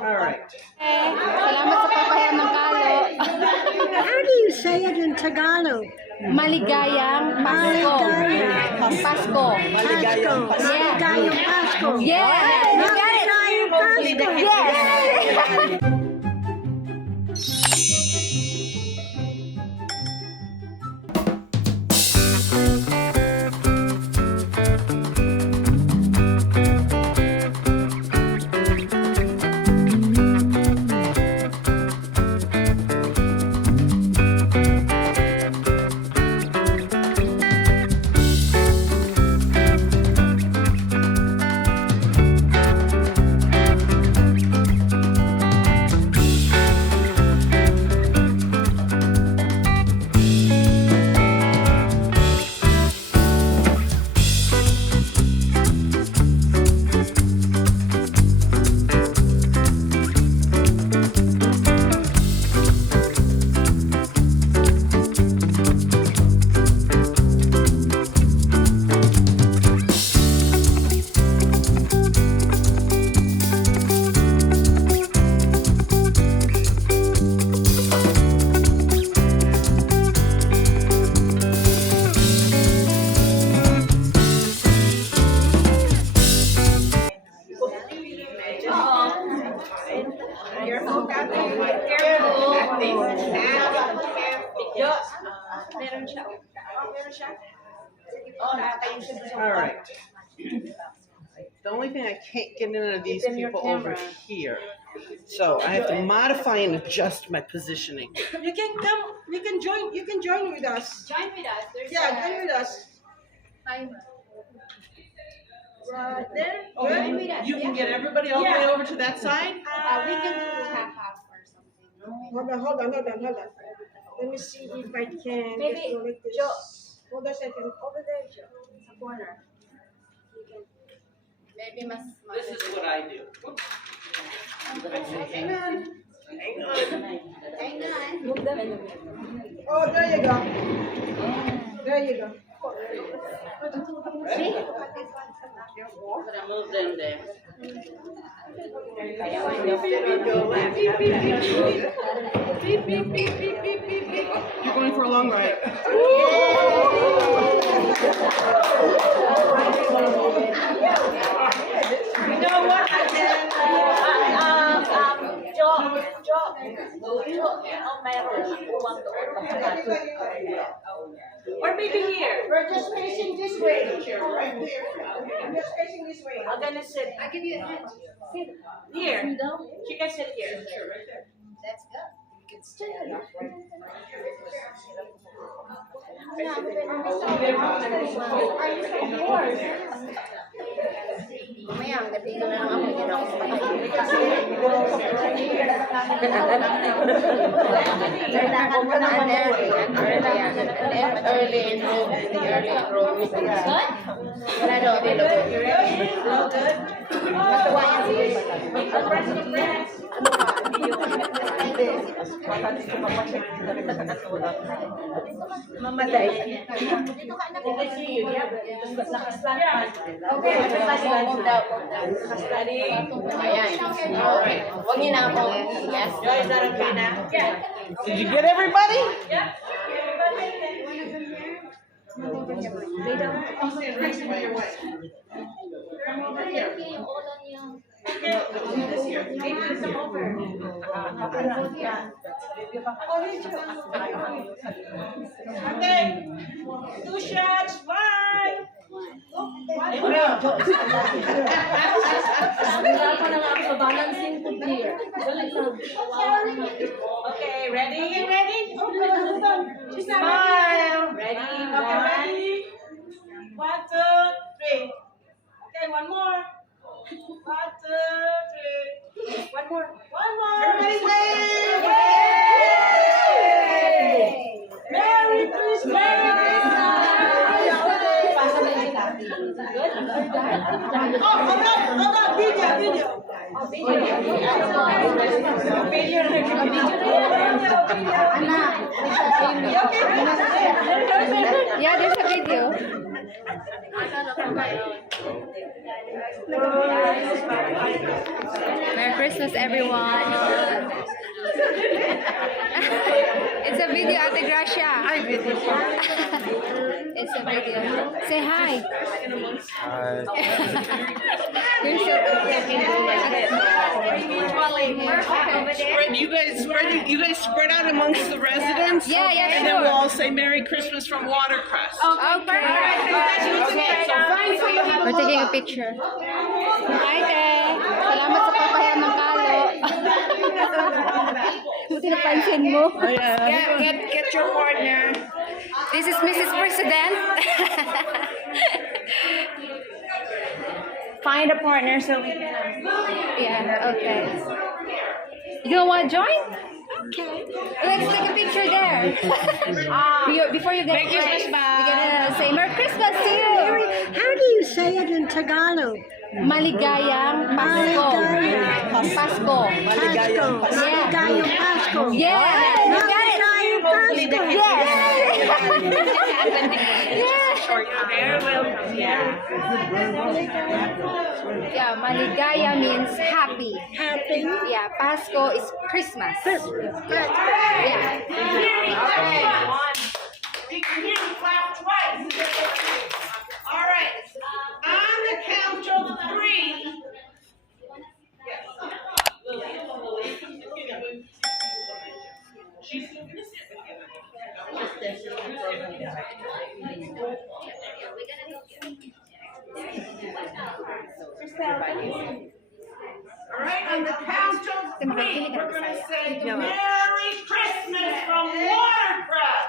All right. Salamat sa papayaw ng kalo. How do you say it in Tagalog? Maligayang Pasko. Pasko. Pasko. Maligayang Pasko. Yeah. You got it. Maligayang Pasko. Yes. All right. The only thing I can't get into these people over here. So I have to modify and adjust my positioning. You can come. You can join with us. Join with us. There's Join with us. timer. Right there. Join with us. You can get everybody all the way over to that side? We can do half or something. Hold on. Let me see if I can Maybe, disconnect this. Joe. Hold on a second. Over there, Joe. Sa corner. You can. Maybe mas. This is what I do. Hang on. Hang on. Oh, there you go. There you go. See? Move them there. You're going for a long ride. You know what? Or maybe here. We're just facing this way. Right there. I'm just facing this way. I'm gonna sit I'll give you a hand. Sit. here. She can sit here. Let's go. You can stay. Mamaya, magatigo na lang ako. Hindi ako Kailangan mo na early enrollment. Wala daw, matuwa yan si mamatay. Dito ka na po. Okay, move down. Ayan. Okay. Huwag niyo na po. Yes. Is that okay now? Yeah. Did you get everybody? Yeah. Okay. 2 shots. Bye. Okay, ready? Smile. Ready? Okay, ready? 1, 2, 3. Okay, one more. 1, 2, 3. One more. Everybody wave! Merry Christmas! Oh, hold on, video. Yeah, there's a video. Merry Christmas, everyone. It's a video, Ate Gracia. Hi, video. It's a video. Say hi. Hi. You're so You guys spread out amongst the residents. Yeah, yeah, And then we'll sure. all say Merry Christmas from Watercrest. Okay. We're taking a picture. Hi, Te. Salamat sa pagpahayag ng kalo. Buti napansin mo. Get your partner. This is Mrs. President. Find a partner so we can. Yeah, okay. You don't want to join? Okay. Let's take a picture there. Before you get Merry Christmas, we're gonna say Merry Christmas to you. How do you say it in Tagalog? Maligayang Pasko. Pasko. Pasko. Maligayang Pasko. Yeah. You got it. Maligayang Pasko. Yes. Very welcome. Yeah. Yeah, maligaya means happy. Happy. Yeah, Pasko is Christmas. Yeah. We can hear you clap twice. All right. On the count of 3. She's still gonna sit with All right, on the count of 3, we're gonna say Merry Christmas from Watercrest.